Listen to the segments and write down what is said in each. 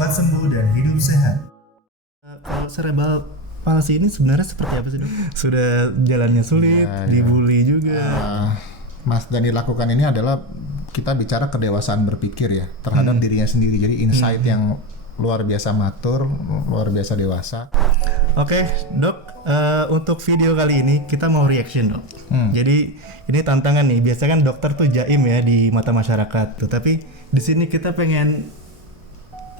cepat sembuh dan hidup sehat. Kalau cerebral palsy ini sebenarnya seperti apa sih, Dok? Sudah jalannya sulit, dibully juga. Mas Dani lakukan ini adalah kita bicara kedewasaan berpikir ya terhadap dirinya sendiri. Jadi insight yang luar biasa matur, luar biasa dewasa. Oke, Dok, untuk video kali ini kita mau reaction, Dok. Jadi ini tantangan nih. Biasanya kan dokter tuh jaim ya di mata masyarakat tuh, tapi di sini kita pengen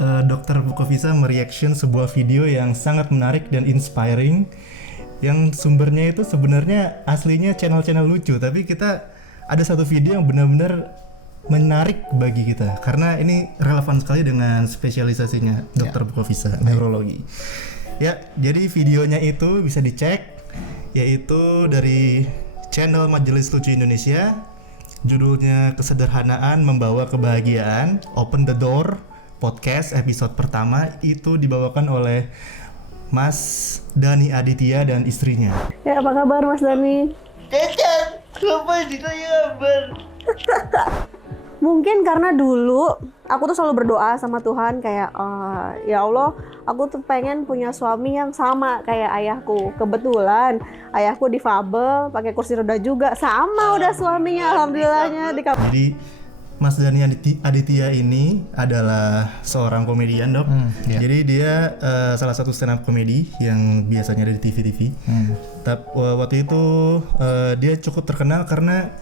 Dokter Bukovisa mereaction sebuah video yang sangat menarik dan inspiring, yang sumbernya itu sebenarnya aslinya channel-channel lucu, tapi kita ada satu video yang benar-benar menarik bagi kita karena ini relevan sekali dengan spesialisasinya Dokter Bukovisa, neurologi. Ya, jadi videonya itu bisa dicek, yaitu dari channel Majelis Lucu Indonesia. Judulnya Kesederhanaan Membawa Kebahagiaan, Open the Door Podcast episode pertama. Itu dibawakan oleh Mas Dani Aditya dan istrinya. Ya, apa kabar Mas Dani? Cacat, kenapa ditanya kabar? Mungkin karena dulu aku tuh selalu berdoa sama Tuhan kayak ya Allah, aku tuh pengen punya suami yang sama kayak ayahku. Kebetulan ayahku difabel, pakai kursi roda juga, sama udah suaminya alhamdulillahnya. Jadi Mas Dani Aditya ini adalah seorang komedian, Dok. Jadi dia salah satu stand up komedi yang biasanya ada di TV-TV. Waktu itu dia cukup terkenal karena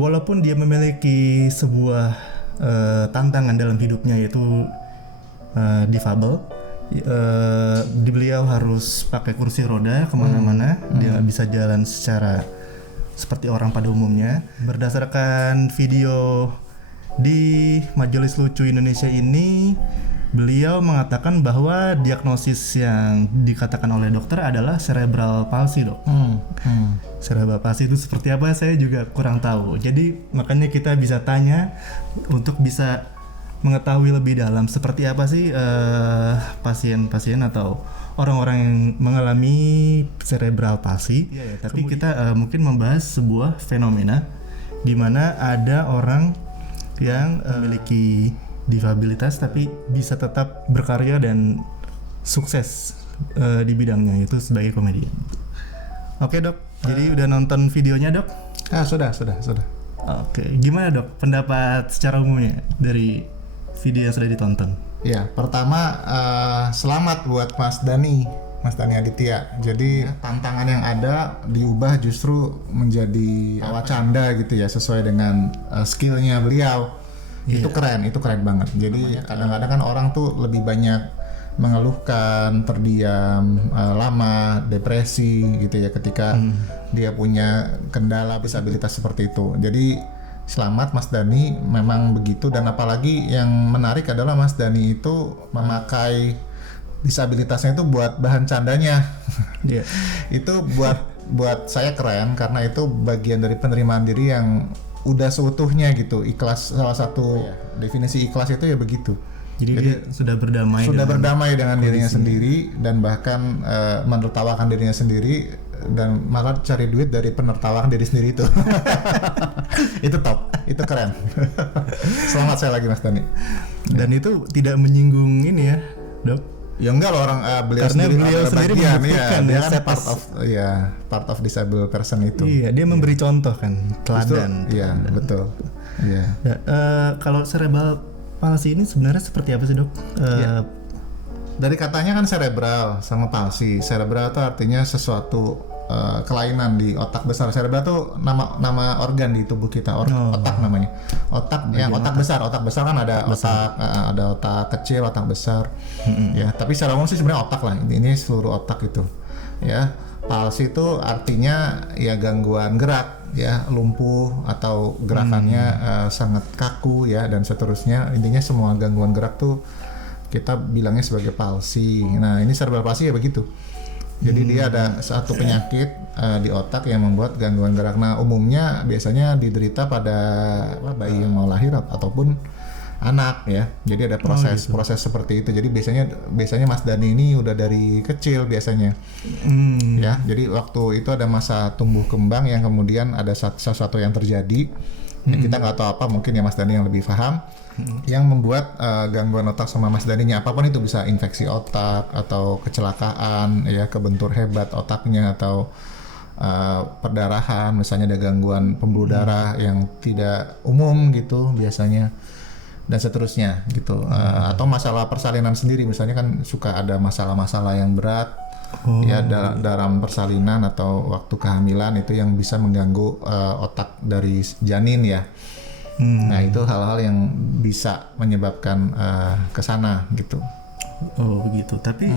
walaupun dia memiliki sebuah tantangan dalam hidupnya, yaitu difabel, beliau harus pakai kursi roda kemana-mana. Dia nggak bisa jalan secara seperti orang pada umumnya. Berdasarkan video di Majelis Lucu Indonesia ini, beliau mengatakan bahwa diagnosis yang dikatakan oleh dokter adalah cerebral palsy, Dok. Cerebral palsy itu seperti apa saya juga kurang tahu. Jadi makanya kita bisa tanya untuk bisa mengetahui lebih dalam seperti apa sih pasien-pasien atau orang-orang yang mengalami cerebral palsy. Tapi kita mungkin membahas sebuah fenomena di mana ada orang yang memiliki difabilitas tapi bisa tetap berkarya dan sukses di bidangnya, yaitu sebagai komedian. Oke, Dok. Jadi udah nonton videonya, Dok? Sudah. Oke, gimana, Dok, pendapat secara umumnya dari video yang sudah ditonton? Ya, pertama selamat buat Mas Dani Aditya. Jadi tantangan yang ada diubah justru menjadi wacanda gitu ya, sesuai dengan skillnya beliau. Itu keren banget. Jadi kadang-kadang kan orang tuh lebih banyak mengeluhkan, terdiam lama, depresi gitu ya ketika dia punya kendala disabilitas seperti itu. Jadi selamat Mas Dani, memang begitu. Dan apalagi yang menarik adalah Mas Dani itu memakai disabilitasnya itu buat bahan candanya. Itu buat saya keren karena itu bagian dari penerimaan diri yang udah seutuhnya gitu. Ikhlas, salah satu definisi ikhlas itu ya begitu. Jadi dia sudah berdamai dengan dirinya sendiri dan bahkan menertawakan dirinya sendiri dan malah cari duit dari penertawaan diri sendiri itu. Itu top, itu keren. Selamat saya lagi Mas Dani. Dan itu tidak menyinggung ini ya, Dok? Ya enggak loh, orang beliau sendiri membuktikan dia kan part of disabled person itu. Iya, dia memberi contoh kan, teladan. Iya, betul. Iya. Kalau cerebral palsy ini sebenarnya seperti apa sih, Dok? Dari katanya kan cerebral sama palsy. Cerebral itu artinya sesuatu kelainan di otak besar. Cerebral itu nama organ di tubuh kita, otak namanya. Otak besar kan ada otak, ada otak kecil, otak besar. Ya, tapi secara umum sih sebenarnya otak lah. Ini seluruh otak itu. Ya, palsy itu artinya ya gangguan gerak, ya, lumpuh atau gerakannya sangat kaku ya, dan seterusnya. Intinya semua gangguan gerak tuh kita bilangnya sebagai palsy. Nah, ini cerebral palsy ya begitu. Jadi dia ada satu penyakit di otak yang membuat gangguan gerak. Nah, umumnya biasanya diderita pada bayi yang mau lahir ataupun anak ya. Jadi ada proses seperti itu. Jadi biasanya Mas Dani ini udah dari kecil biasanya. Ya, jadi waktu itu ada masa tumbuh kembang yang kemudian ada sesuatu yang terjadi Yang kita nggak tahu apa, mungkin ya Mas Dani yang lebih paham. Yang membuat gangguan otak sama Mas Daninya, apapun itu, bisa infeksi otak atau kecelakaan, ya kebentur hebat otaknya, atau perdarahan, misalnya ada gangguan pembuluh darah yang tidak umum gitu biasanya, dan seterusnya gitu. Atau masalah persalinan sendiri, misalnya kan suka ada masalah-masalah yang berat ya dalam persalinan atau waktu kehamilan, itu yang bisa mengganggu otak dari janin ya. Nah itu hal-hal yang bisa menyebabkan kesana gitu. Oh begitu. Tapi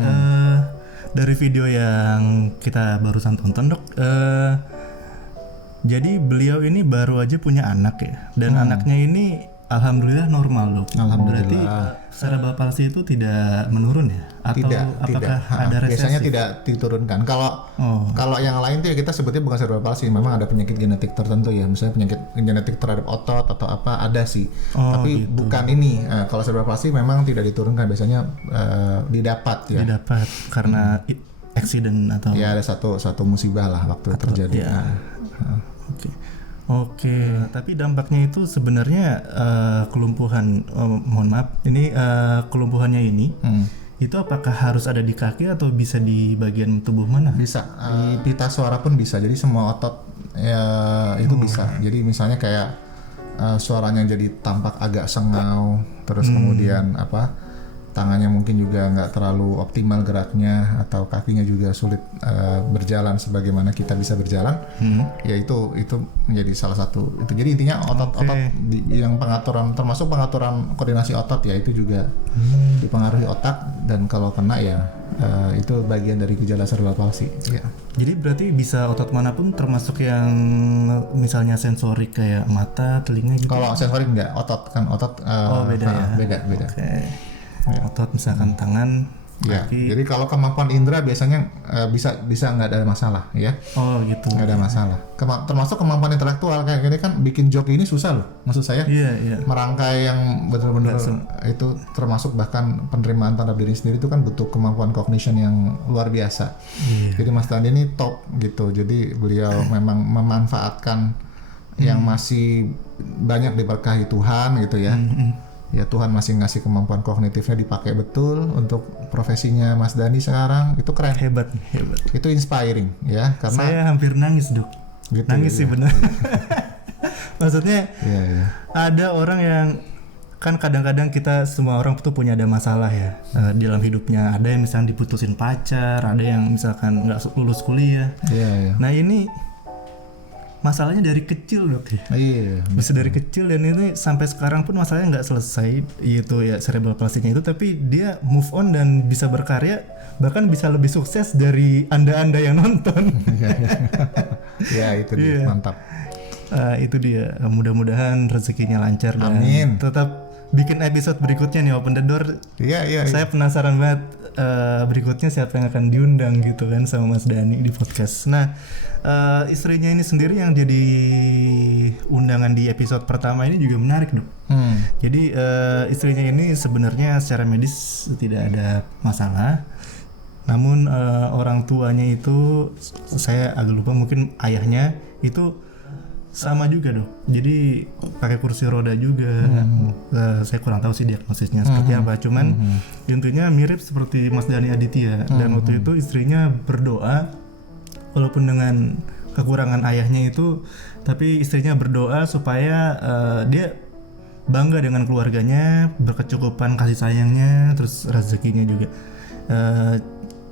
dari video yang kita barusan tonton dok, jadi beliau ini baru aja punya anak ya, dan anaknya ini alhamdulillah normal dok. Alhamdulillah. Berarti cerebral palsy itu tidak menurun ya? Atau apakah ada resesi? Biasanya tidak diturunkan. Kalau yang lain tuh ya kita sebutnya bukan cerebral palsy, memang ada penyakit genetik tertentu ya, misalnya penyakit genetik terhadap otot atau apa, ada sih. Tapi gitu. Bukan ini. Kalau cerebral palsy memang tidak diturunkan, biasanya didapat ya. Didapat karena accident atau? Ya ada satu musibah lah waktu terjadi. Ya. Oke, tapi dampaknya itu sebenarnya kelumpuhan, mohon maaf, ini kelumpuhannya ini, itu apakah harus ada di kaki atau bisa di bagian tubuh mana? Bisa, di pita suara pun bisa, jadi semua otot ya, itu bisa. Jadi misalnya kayak suaranya jadi tampak agak sengau, terus kemudian tangannya mungkin juga nggak terlalu optimal geraknya, atau kakinya juga sulit berjalan sebagaimana kita bisa berjalan, ya itu menjadi salah satu itu. Jadi intinya otot-otot yang pengaturan, termasuk pengaturan koordinasi otot ya, itu juga dipengaruhi otak, dan kalau kena ya itu bagian dari gejala cerebral palsy. Ya. Jadi berarti bisa otot manapun, termasuk yang misalnya sensorik kayak mata, telinga gitu? Kalau sensorik enggak, otot beda ya? Beda. Ya. Otot misalkan tangan, ya. kaki. Jadi kalau kemampuan indera biasanya bisa nggak ada masalah ya. Oh gitu. Nggak ada masalah. Termasuk kemampuan intelektual kayak gini kan, bikin joke ini susah loh. Maksud saya. Iya. Merangkai yang benar-benar itu, termasuk bahkan penerimaan terhadap diri sendiri itu kan butuh kemampuan cognition yang luar biasa. Jadi Mas Dandi ini top gitu. Jadi beliau memang memanfaatkan yang masih banyak diberkahi Tuhan gitu ya. Ya Tuhan masih ngasih kemampuan kognitifnya, dipakai betul untuk profesinya Mas Dani sekarang, itu keren. Hebat. Itu inspiring ya, karena saya hampir nangis dok. Gitu, nangis sih benar. Maksudnya ada orang yang kan kadang-kadang kita semua orang tuh punya ada masalah ya di dalam hidupnya. Ada yang misalnya diputusin pacar, ada yang misalkan nggak lulus kuliah. Nah ini masalahnya dari kecil dok ya. Bisa dari kecil, dan ini sampai sekarang pun masalahnya nggak selesai, itu ya cerebral palsy-nya itu, tapi dia move on dan bisa berkarya, bahkan bisa lebih sukses dari anda yang nonton. Ya itu dia, mantap. Itu dia, mudah-mudahan rezekinya lancar. Amin. Dan tetap bikin episode berikutnya nih, Open the Door. Iya. Saya penasaran banget berikutnya siapa yang akan diundang gitu kan sama Mas Dani di podcast. Nah, istrinya ini sendiri yang jadi undangan di episode pertama ini juga menarik dok. Jadi istrinya ini sebenarnya secara medis tidak ada masalah, namun orang tuanya itu saya agak lupa, mungkin ayahnya itu sama juga dok, jadi pakai kursi roda juga. Saya kurang tahu sih diagnosisnya seperti apa, cuman intinya mirip seperti Mas Dani Aditya. Dan waktu itu istrinya berdoa, walaupun dengan kekurangan ayahnya itu, tapi istrinya berdoa supaya dia bangga dengan keluarganya, berkecukupan kasih sayangnya, terus rezekinya juga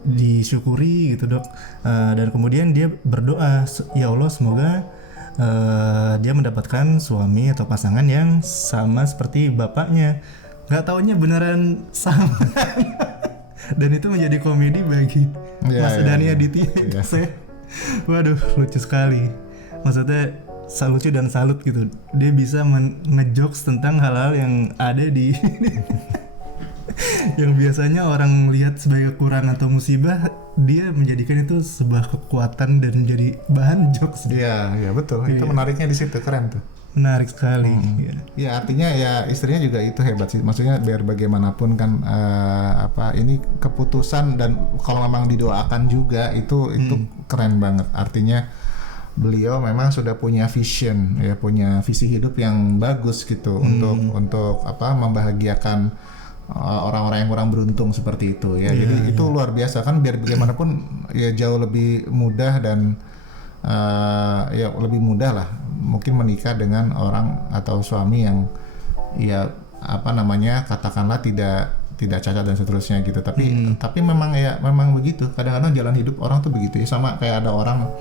disyukuri gitu dok. Dan kemudian dia berdoa, ya Allah semoga dia mendapatkan suami atau pasangan yang sama seperti bapaknya. Nggak taunya beneran sama. Dan itu menjadi komedi bagi Mas Dani Aditya. Waduh, lucu sekali. Maksudnya lucu dan salut gitu. Dia bisa ngejokes tentang hal-hal yang ada di yang biasanya orang lihat sebagai kekurangan atau musibah, dia menjadikan itu sebuah kekuatan dan menjadi bahan jokes. Iya betul. Itu menariknya di situ, keren tuh. Menarik sekali. Ya artinya ya istrinya juga itu hebat sih. Maksudnya biar bagaimanapun kan ini keputusan, dan kalau memang didoakan juga itu keren banget. Artinya beliau memang sudah punya vision ya, punya visi hidup yang bagus gitu untuk apa membahagiakan orang-orang yang kurang beruntung seperti itu ya. Jadi itu luar biasa kan, biar bagaimanapun ya jauh lebih mudah dan ya lebih mudah lah mungkin menikah dengan orang atau suami yang ya apa namanya katakanlah tidak cacat dan seterusnya gitu. Tapi memang begitu. Kadang-kadang jalan hidup orang tuh begitu ya, sama kayak ada orang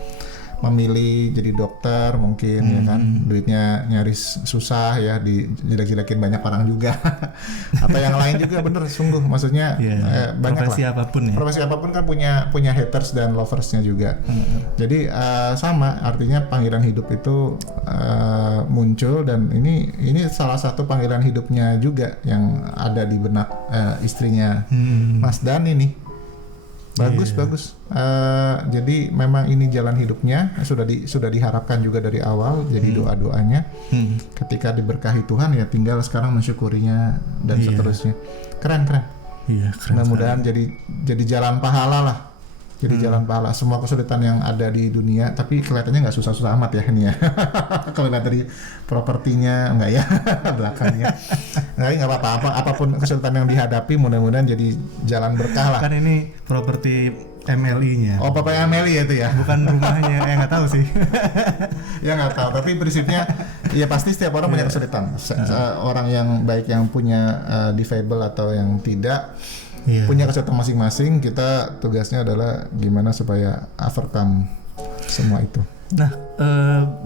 memilih jadi dokter mungkin ya kan, duitnya nyaris susah ya, dijelek-jelekin banyak orang juga atau yang lain juga, bener sungguh maksudnya banyak profesi lah. apapun ya, profesi apapun kan punya haters dan loversnya juga. Jadi sama artinya panggilan hidup itu muncul, dan ini salah satu panggilan hidupnya juga yang ada di benak istrinya Mas Dani nih. Bagus. Jadi memang ini jalan hidupnya, sudah diharapkan juga dari awal. Jadi doa-doanya ketika diberkahi Tuhan ya tinggal sekarang mensyukurinya dan seterusnya. Keren. Iya, keren. Mudah-mudahan jadi jalan pahala lah. Jadi jalan pahala semua kesulitan yang ada di dunia, tapi kelihatannya nggak susah-susah amat ya ini ya. Kalau lihat dari propertinya enggak ya, belakangnya. Nggak apa-apa, apapun kesulitan yang dihadapi mudah-mudahan jadi jalan berkah lah. Kan ini properti MLI-nya. Oh, Papa Ameli itu ya? Bukan rumahnya, nggak tahu sih. Ya nggak tahu, tapi prinsipnya ya pasti setiap orang punya kesulitan. Orang yang baik yang punya difabel atau yang tidak, punya kesulitan masing-masing. Kita tugasnya adalah gimana supaya overcome semua itu. Nah,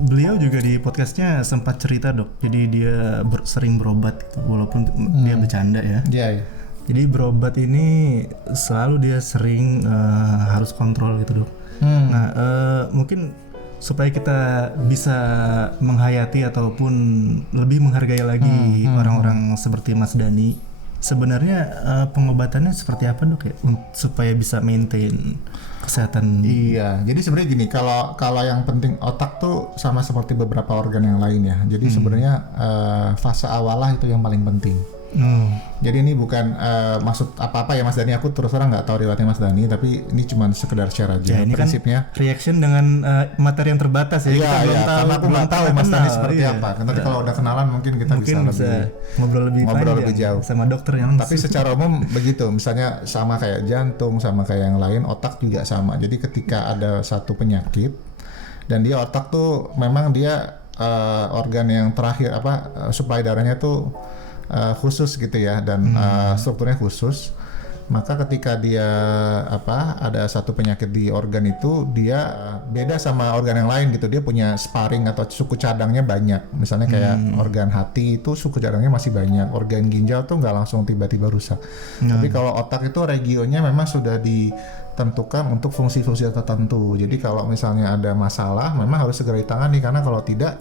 beliau juga di podcastnya sempat cerita dok, jadi dia sering berobat gitu, walaupun dia bercanda ya. Iya. Jadi berobat ini selalu dia sering harus kontrol gitu dok. Nah, mungkin supaya kita bisa menghayati ataupun lebih menghargai lagi orang-orang seperti Mas Dani, sebenarnya pengobatannya seperti apa dok ya, supaya bisa maintain kesehatan? Iya, jadi sebenarnya gini, kalau yang penting otak tuh sama seperti beberapa organ yang lain ya. Jadi sebenarnya fase awal lah itu yang paling penting. Jadi ini bukan maksud apa-apa ya Mas Dani, aku terus terang nggak tahu riwayatnya Mas Dani, tapi ini cuma sekedar share aja. Ya, ini prinsipnya kan reaction dengan materi yang terbatas ya. Iya, kita belum tahu, karena aku belum tahu Mas Dani seperti iya. apa. Nanti kalau udah kenalan mungkin kita bisa ngobrol lebih lebih jauh sama dokter yang Tapi secara umum begitu, misalnya sama kayak jantung, sama kayak yang lain, otak juga sama. Jadi ketika ada satu penyakit dan dia otak tuh memang dia organ yang terakhir suplai darahnya tuh khusus gitu ya, dan strukturnya khusus. Maka ketika dia ada satu penyakit di organ itu, dia beda sama organ yang lain gitu. Dia punya sparring atau suku cadangnya banyak. Misalnya kayak organ hati itu suku cadangnya masih banyak. Organ ginjal tuh nggak langsung tiba-tiba rusak. Tapi kalau otak itu regionnya memang sudah ditentukan untuk fungsi-fungsi tertentu. Jadi kalau misalnya ada masalah, memang harus segera ditangani, karena kalau tidak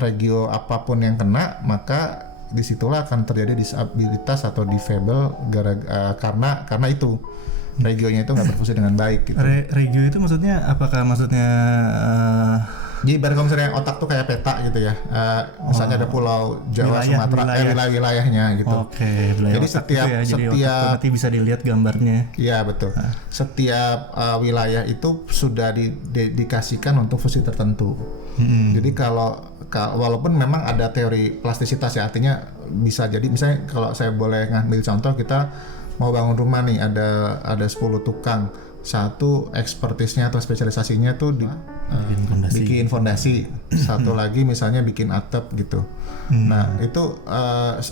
regio apapun yang kena, maka disitulah akan terjadi disabilitas atau difabel karena itu regionya itu nggak berfungsi dengan baik gitu. Regio itu maksudnya apakah maksudnya jadi baru kalau misalnya otak tuh kayak peta gitu ya, misalnya ada pulau Jawa, Sumatera, wilayahnya gitu. Oke, jadi setiap nanti bisa dilihat gambarnya. Iya betul. Setiap wilayah itu sudah dikasihkan untuk fungsi tertentu. Jadi walaupun memang ada teori plastisitas ya, artinya bisa jadi misalnya kalau saya boleh ngambil contoh, kita mau bangun rumah nih, ada 10 tukang, satu ekspertisnya atau spesialisasinya tuh bikin fondasi, satu lagi misalnya bikin atap gitu. Nah itu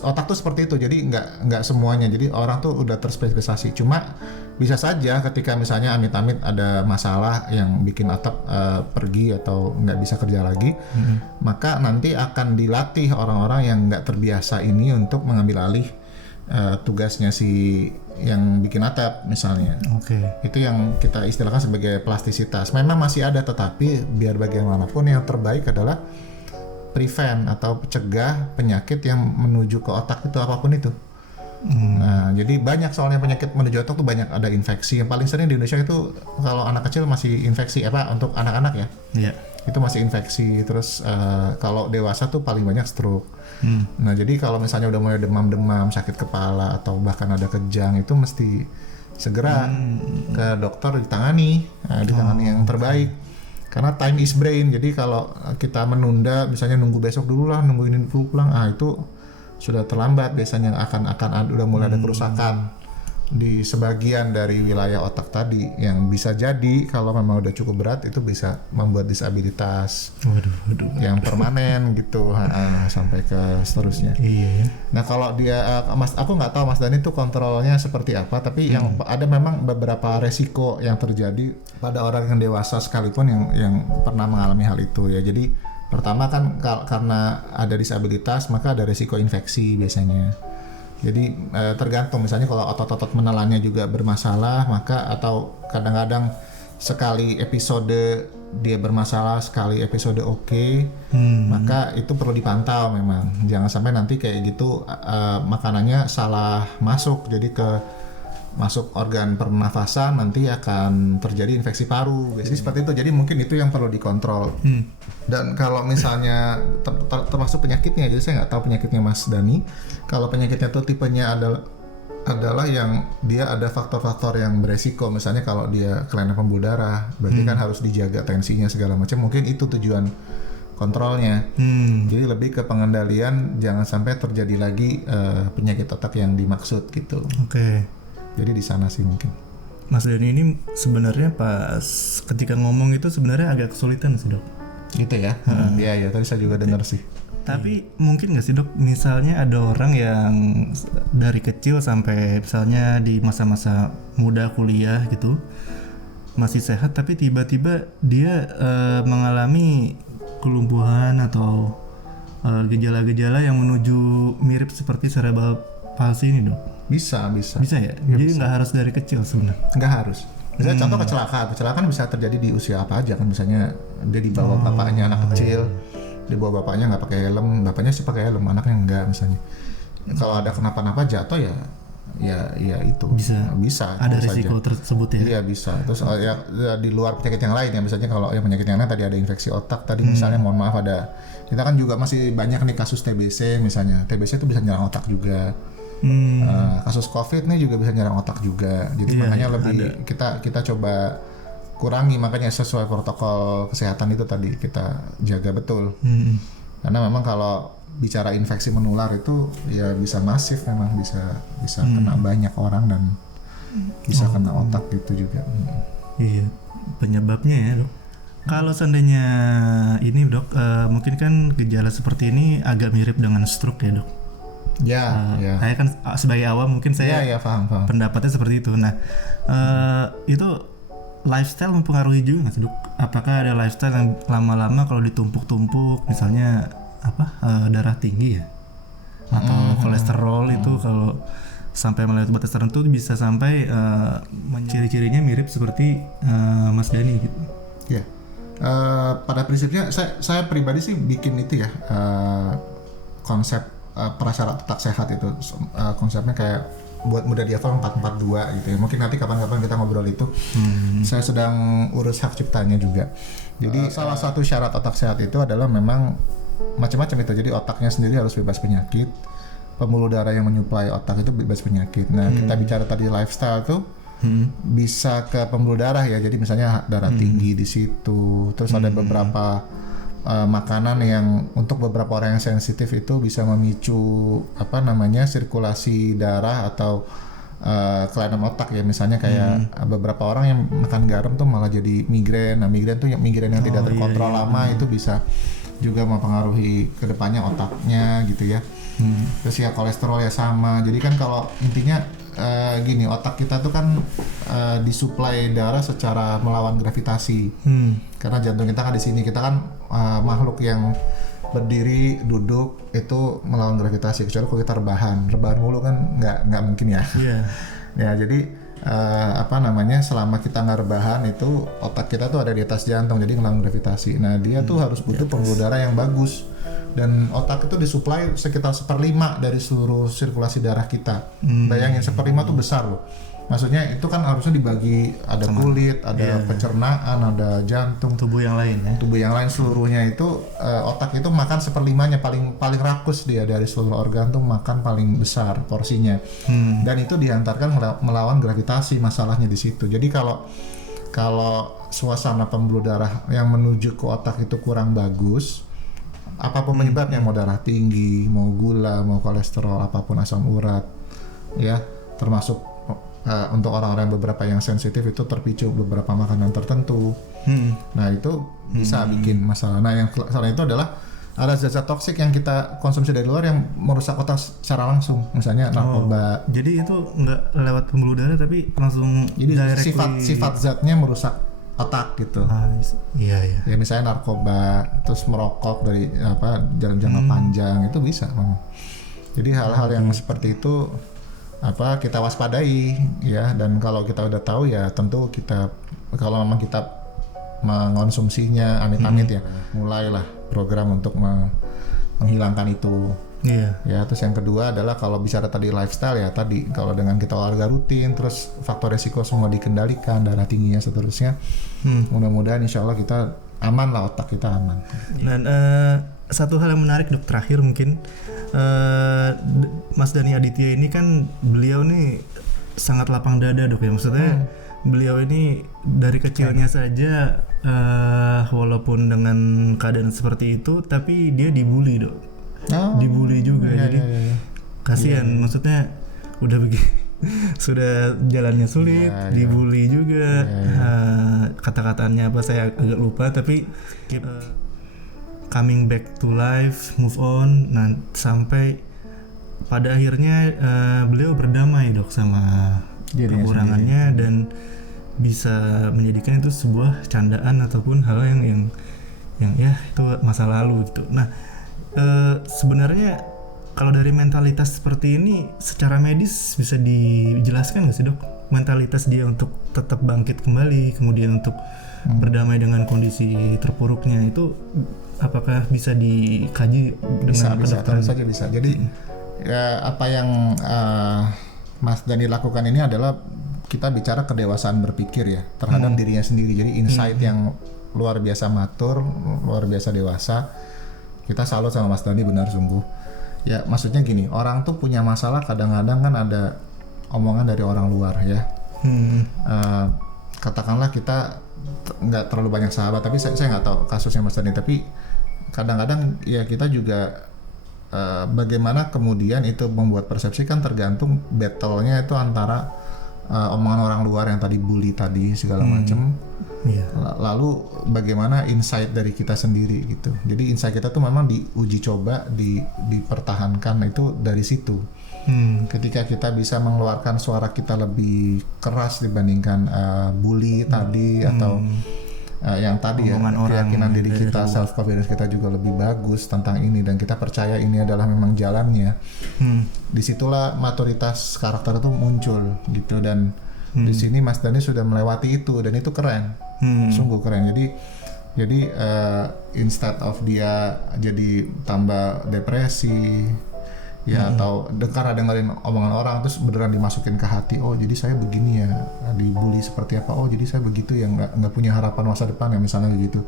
otak tuh seperti itu, jadi nggak semuanya, jadi orang tuh udah terspesialisasi. Cuma bisa saja ketika misalnya amit-amit ada masalah yang bikin atap pergi atau nggak bisa kerja lagi, maka nanti akan dilatih orang-orang yang nggak terbiasa ini untuk mengambil alih tugasnya si yang bikin atap misalnya. Itu yang kita istilahkan sebagai plastisitas. Memang masih ada, tetapi biar bagaimanapun yang terbaik adalah prevent atau cegah penyakit yang menuju ke otak itu, apapun itu. Nah, jadi banyak soalnya penyakit menuju otak tuh banyak, ada infeksi. Yang paling sering di Indonesia itu kalau anak kecil masih infeksi untuk anak-anak ya. Iya. Itu masih infeksi. Terus kalau dewasa tuh paling banyak stroke. Nah, jadi kalau misalnya udah mulai demam-demam, sakit kepala atau bahkan ada kejang, itu mesti segera ke dokter ditangani yang terbaik. Karena time is brain. Jadi kalau kita menunda, misalnya nunggu besok dulu lah, nunggu ini dulu pulang, itu sudah terlambat. Biasanya akan udah mulai ada kerusakan di sebagian dari wilayah otak tadi, yang bisa jadi kalau memang udah cukup berat itu bisa membuat disabilitas yang permanen gitu, sampai ke seterusnya. Iya. Nah kalau dia aku nggak tahu Mas Dani tuh kontrolnya seperti apa, tapi yang ada memang beberapa resiko yang terjadi pada orang yang dewasa sekalipun yang pernah mengalami hal itu ya. Jadi pertama kan karena ada disabilitas maka ada resiko infeksi biasanya. Jadi tergantung, misalnya kalau otot-otot menelannya juga bermasalah, maka atau kadang-kadang sekali episode dia bermasalah, sekali episode oke, maka itu perlu dipantau memang. Jangan sampai nanti kayak gitu makanannya salah masuk, jadi masuk organ pernafasan, nanti akan terjadi infeksi paru. Biasanya seperti itu. Jadi mungkin itu yang perlu dikontrol. Dan kalau misalnya termasuk penyakitnya, jadi saya nggak tahu penyakitnya Mas Dani. Kalau penyakitnya itu tipenya adalah yang dia ada faktor-faktor yang beresiko. Misalnya kalau dia kelainan pembuluh darah, berarti kan harus dijaga tensinya segala macam. Mungkin itu tujuan kontrolnya. Jadi lebih ke pengendalian, jangan sampai terjadi lagi penyakit otak yang dimaksud gitu. Oke. Jadi di sana sih mungkin. Mas Dani ini sebenarnya pas ketika ngomong itu sebenarnya agak kesulitan sih dok. Gitu ya? Iya, tadi saya juga dengar sih. Tapi mungkin nggak sih dok, misalnya ada orang yang dari kecil sampai misalnya di masa-masa muda kuliah gitu masih sehat, tapi tiba-tiba dia mengalami kelumpuhan atau gejala-gejala yang menuju mirip seperti cerebral palsy ini dok. Bisa ya? Jadi nggak harus dari kecil sebenarnya? Nggak harus. Misalnya contoh kecelakaan bisa terjadi di usia apa aja kan. Misalnya dia dibawa bapaknya anak kecil, dibawa bapaknya nggak pakai helm, bapaknya sih pakai helm, anaknya enggak misalnya. Kalau ada kenapa-napa jatuh ya itu bisa ada risiko tersebut ya. Iya bisa. Terus ya di luar penyakit yang lain ya, misalnya kalau yang penyakit yang lain tadi ada infeksi otak tadi misalnya, mohon maaf ada, kita kan juga masih banyak nih kasus TBC misalnya. TBC itu bisa nyerang otak juga. Kasus COVID nih juga bisa nyerang otak juga. Jadi makanya lebih kita coba kurangi, makanya sesuai protokol kesehatan itu tadi kita jaga betul. Karena memang kalau bicara infeksi menular itu ya bisa masif, memang bisa kena banyak orang dan bisa kena otak gitu juga. Iya, penyebabnya ya dok. Kalau seandainya ini dok, mungkin kan gejala seperti ini agak mirip dengan stroke ya dok. Ya. Saya kan sebagai awam mungkin saya paham. Pendapatnya seperti itu. Nah, itu lifestyle mempengaruhi juga nggak sih dok? Apakah ada lifestyle yang lama-lama kalau ditumpuk-tumpuk, misalnya darah tinggi ya, atau kolesterol itu kalau sampai melewati batas tertentu bisa sampai ciri-cirinya mirip seperti Mas Dani gitu. Ya. Pada prinsipnya saya pribadi sih bikin itu ya, konsep prasyarat otak sehat itu, konsepnya kayak buat mudah dihafal 442 gitu ya. Mungkin nanti kapan-kapan kita ngobrol itu. Saya sedang urus hak ciptanya juga. Jadi salah satu syarat otak sehat itu adalah memang macam-macam itu. Jadi otaknya sendiri harus bebas penyakit. Pembuluh darah yang menyuplai otak itu bebas penyakit. Nah, kita bicara tadi lifestyle tuh bisa ke pembuluh darah ya. Jadi misalnya darah tinggi di situ. Terus ada beberapa makanan yang untuk beberapa orang yang sensitif itu bisa memicu sirkulasi darah atau kelainan otak ya. Misalnya kayak beberapa orang yang makan garam tuh malah jadi migrain. Nah, migrain yang tidak terkontrol lama itu bisa juga mempengaruhi kedepannya otaknya gitu ya. Terus ya kolesterol ya sama. Jadi kan kalau intinya gini, otak kita tuh kan disuplai darah secara melawan gravitasi. Karena jantung kita kan di sini, kita kan makhluk yang berdiri, duduk itu melawan gravitasi. Kecuali kalau kita rebahan mulu kan nggak mungkin ya. Ya jadi selama kita nggak rebahan itu otak kita tuh ada di atas jantung, jadi ngelawan gravitasi. Nah dia tuh harus butuh pembuluh darah yang bagus. Dan otak itu disuplai sekitar 1/5 dari seluruh sirkulasi darah kita. Bayangin 1/5 tuh besar loh. Maksudnya itu kan harusnya dibagi, ada kulit, ada pencernaan, ada jantung, tubuh yang lain ya. Tubuh yang lain seluruhnya itu otak itu makan 1/5-nya, paling rakus dia dari seluruh organ tuh makan paling besar porsinya. Dan itu diantarkan melawan gravitasi, masalahnya di situ. Jadi kalau kalau suasana pembuluh darah yang menuju ke otak itu kurang bagus, apapun penyebabnya, mau darah tinggi, mau gula, mau kolesterol, apapun asam urat, ya, termasuk untuk orang-orang beberapa yang sensitif itu terpicu beberapa makanan tertentu. Nah itu bisa bikin masalah. Nah yang selain itu adalah ada zat-zat toksik yang kita konsumsi dari luar yang merusak otak secara langsung, misalnya narkoba. Jadi itu nggak lewat pembuluh darah tapi langsung Jadi sifat zatnya merusak otak gitu. Iya. Ya misalnya narkoba, terus merokok dari jalan jangka panjang itu bisa memang. Jadi hal-hal yang seperti itu kita waspadai ya, dan kalau kita udah tahu ya tentu kita, kalau memang kita mengonsumsinya amit-amit ya, mulailah program untuk menghilangkan itu. Iya. Ya, terus yang kedua adalah kalau bicara tadi lifestyle ya, tadi kalau dengan kita olahraga rutin, terus faktor resiko semua dikendalikan, darah tingginya seterusnya, mudah-mudahan insya Allah kita aman lah, otak kita aman. Dan satu hal yang menarik Dok, terakhir mungkin Mas Dhani Aditya ini kan beliau nih sangat lapang dada Dok ya, maksudnya beliau ini dari kecilnya saja walaupun dengan keadaan seperti itu tapi dia dibully Dok. Dibully juga, jadi kasihan. Maksudnya udah begini sudah jalannya sulit, dibully juga. Kata-katanya apa saya agak lupa, tapi coming back to life, move on, sampai pada akhirnya beliau berdamai Dok sama kekurangannya dan bisa menjadikan itu sebuah candaan ataupun hal yang ya itu masa lalu gitu. Nah sebenarnya kalau dari mentalitas seperti ini secara medis bisa dijelaskan nggak sih Dok, mentalitas dia untuk tetap bangkit kembali, kemudian untuk berdamai dengan kondisi terpuruknya itu apakah bisa dikaji dengan kedokteran? Bisa. Jadi ya, apa yang Mas Dhani lakukan ini adalah kita bicara kedewasaan berpikir ya terhadap dirinya sendiri. Jadi insight yang luar biasa matur, luar biasa dewasa. Kita salut sama Mas Dhani, benar sungguh. Ya maksudnya gini, orang tuh punya masalah kadang-kadang kan ada omongan dari orang luar ya. Katakanlah kita nggak terlalu banyak sahabat, tapi saya nggak tahu kasusnya Mas Dhani, tapi kadang-kadang ya kita juga bagaimana kemudian itu membuat persepsi kan tergantung battle-nya itu antara omongan orang luar yang tadi bully tadi segala macam. Lalu bagaimana insight dari kita sendiri gitu. Jadi insight kita tuh memang diuji coba, dipertahankan itu dari situ. Ketika kita bisa mengeluarkan suara kita lebih keras dibandingkan bully tadi atau yang tadi ya, keyakinan diri kita, self confidence kita juga lebih bagus tentang ini dan kita percaya ini adalah memang jalannya. Disitulah maturitas karakter itu muncul gitu, dan di sini Mas Dhani sudah melewati itu dan itu keren, sungguh keren. Jadi instead of dia jadi tambah depresi ya atau karena dengerin omongan orang terus beneran dimasukin ke hati, oh jadi saya begini ya, dibully seperti apa, oh jadi saya begitu ya, nggak punya harapan masa depan ya misalnya gitu.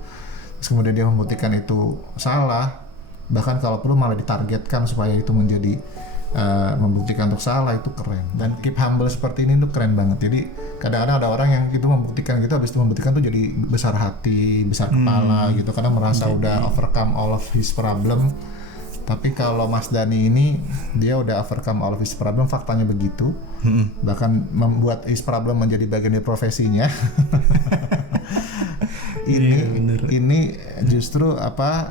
Terus kemudian dia membuktikan itu salah, bahkan kalau perlu malah ditargetkan supaya itu menjadi membuktikan untuk salah, itu keren. Dan keep humble seperti ini tuh keren banget. Jadi kadang-kadang ada orang yang gitu membuktikan gitu, habis itu membuktikan tuh jadi besar hati, besar kepala gitu, karena merasa udah overcome all of his problem. Tapi kalau Mas Dhani ini dia udah overcome all of his problem, faktanya begitu. Bahkan membuat his problem menjadi bagian dari profesinya. Ini justru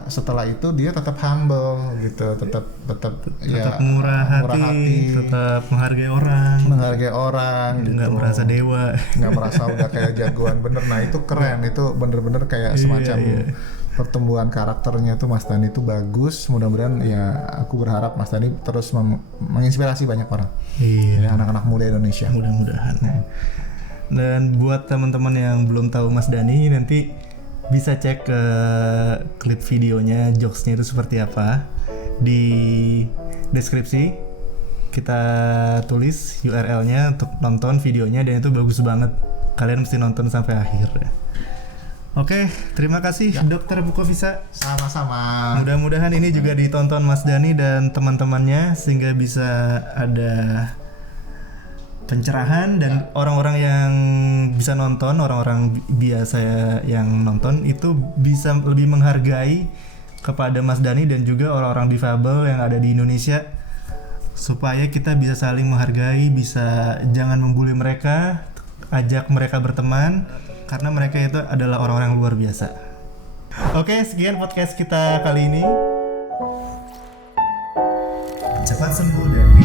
setelah itu dia tetap humble gitu, tetap murah hati, tetap menghargai orang gitu. Nggak merasa dewa, nggak merasa udah kayak jagoan bener. Nah itu keren, itu bener-bener kayak semacam pertumbuhan karakternya tuh Mas Dhani itu bagus. Mudah-mudahan ya, aku berharap Mas Dhani terus menginspirasi banyak orang, ya, anak-anak muda Indonesia. Mudah-mudahan. Dan buat teman-teman yang belum tahu Mas Dhani, nanti bisa cek ke klip videonya, jokesnya itu seperti apa. Di deskripsi kita tulis URL-nya untuk nonton videonya, dan itu bagus banget. Kalian mesti nonton sampai akhir ya. Oke, terima kasih Dokter Bukovisa. Sama-sama. Mudah-mudahan ini juga ditonton Mas Dhani dan teman-temannya sehingga bisa ada pencerahan dan orang-orang yang bisa nonton, orang-orang biasa yang nonton itu bisa lebih menghargai kepada Mas Dani dan juga orang-orang difabel yang ada di Indonesia, supaya kita bisa saling menghargai, bisa jangan membuli mereka, ajak mereka berteman karena mereka itu adalah orang-orang yang luar biasa. Oke, sekian podcast kita kali ini. Cepat sembuh dari